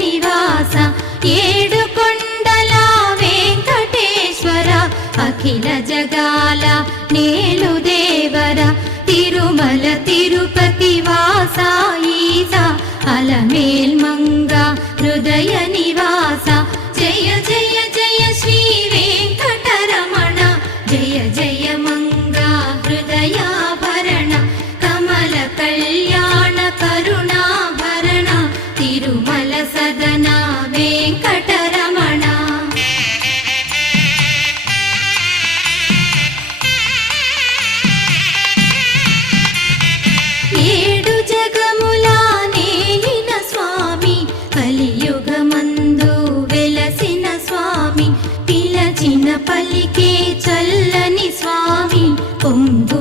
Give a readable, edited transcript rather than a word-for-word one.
నివాస ఏడు కొండల వెంకటేశ్వర అఖిల జగాల నేలు దేవర తిరుమల తిరుపతి వాస ఈస అలమేల్ మంగ హృదయ నివాస జయ జయ జయ శ్రీ వెంకటరమణ జయ జయ మంగ హృదయాభరణ కమల కళ్యాణ కరుణాభరణ తిరుమల సదన వెంకటరమణ ఏడు జగముల నేలిన స్వామి కలియుగమందు వెలసిన స్వామి పిలచిన పలికే చల్లని స్వామి పొంగు